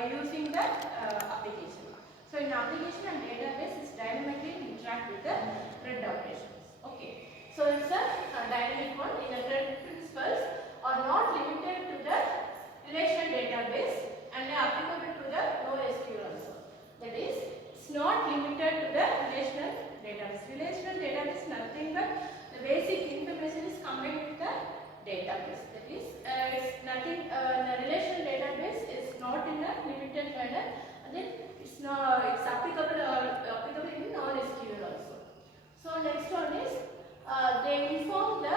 by using the application. So in application and database is dynamically interact with the CRUD operations. Okay. So it's a dynamic one. In a CRUD principles are not limited to the relational database and applicable to the NoSQL also. That is, it's not limited to the relational database. Relational database is nothing but the basic information is combined with the database. That is, it's nothing. The relational database is not in a limited manner, and then it's applicable in non-SQL also. So next one is they inform the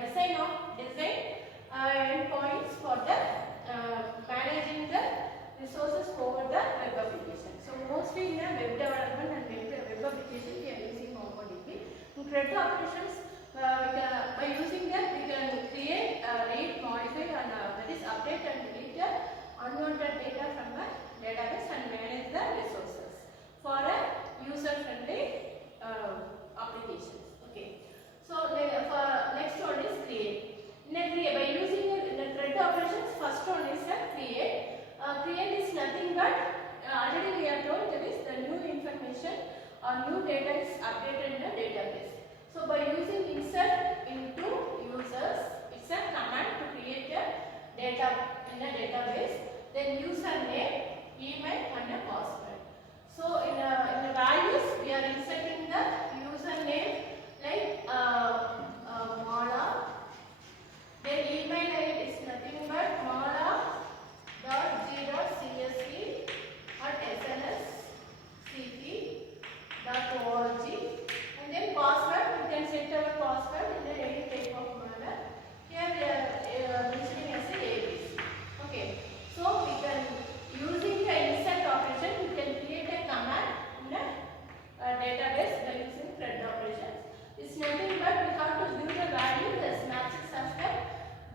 design endpoints for the managing the resources over the web application. So mostly in a web development and web application we are using MongoDB. In CRUD operations, by using that we can create, read, modify, and that is update and delete the unwanted data from a database and manage the resources for a user-friendly applications. Okay. So next one is create. By using the CRUD operations, first one is create. Create is nothing but already we are told that is the new information or new data is updated in the database. So by using insert into users, it's a command to create a data in a database. Then username, email, and a password. So in the values we are inserting the username like Mala. Then email ID is nothing but mala.g.cse@snscp.org. And then password, we can set our password in any type of manner. Here we are mentioning as a ABC. Okay. So we can, using the insert operation, we can create a command in a database by using CRUD operations. It's nothing but we have to give the value as matches as the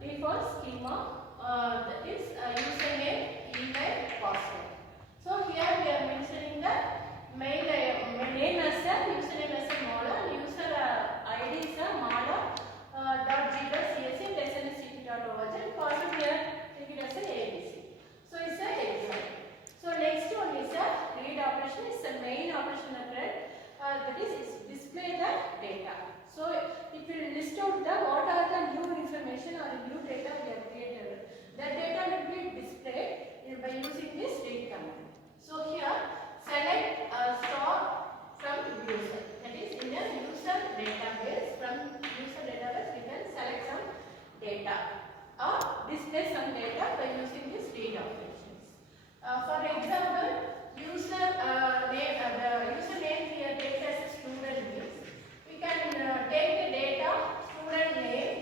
default schema, that is username, email, password. So here we are mentioning the mail name as a username as a Mala, user ID is a mala.g.cse@snscp.org, and password here take it as a ABC. So it's a example. So next one is a read operation. It's the main operation of CRUD. That is, it's display the data. So it will list out the what are the new information or new data we have created. That data will be displayed by using this read command. So here select a star from user. That is, in a user database, from user database we can select some data or display some data by using this read operations. For example, user name, the username here takes as a student names. We can take the data, student name,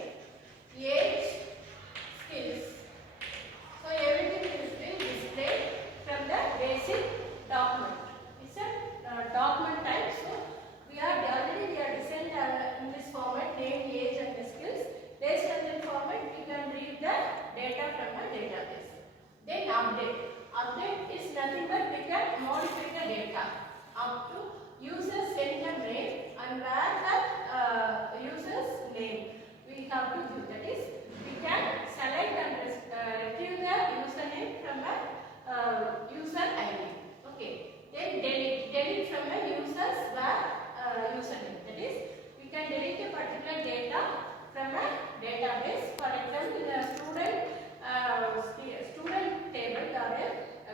age, skills. So everything is being displayed from the basic document. It's a document type. So we are designed in this format, name, age, and the skills. Based on that format, we can read the data from a database. Then update. Update is nothing but we can modify the data up to user's name and name, and where the user's name we have to do. That is, we can select and retrieve the username from a user ID. Okay. Then delete from a user's username. That is, we can delete a particular data from a database. For example, in a student table or a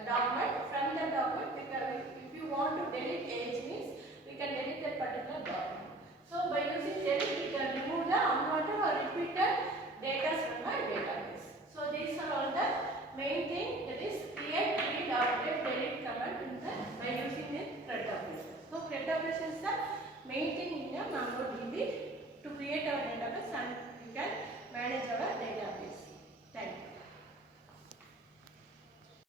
document, from the document, if you want to delete age means we can delete that particular document. So by using delete, we can remove the unwanted or repeated data from a database. So these are all the main thing, that is create, read, update, delete command by using the CRUD operations. So CRUD operations is the main thing in the MongoDB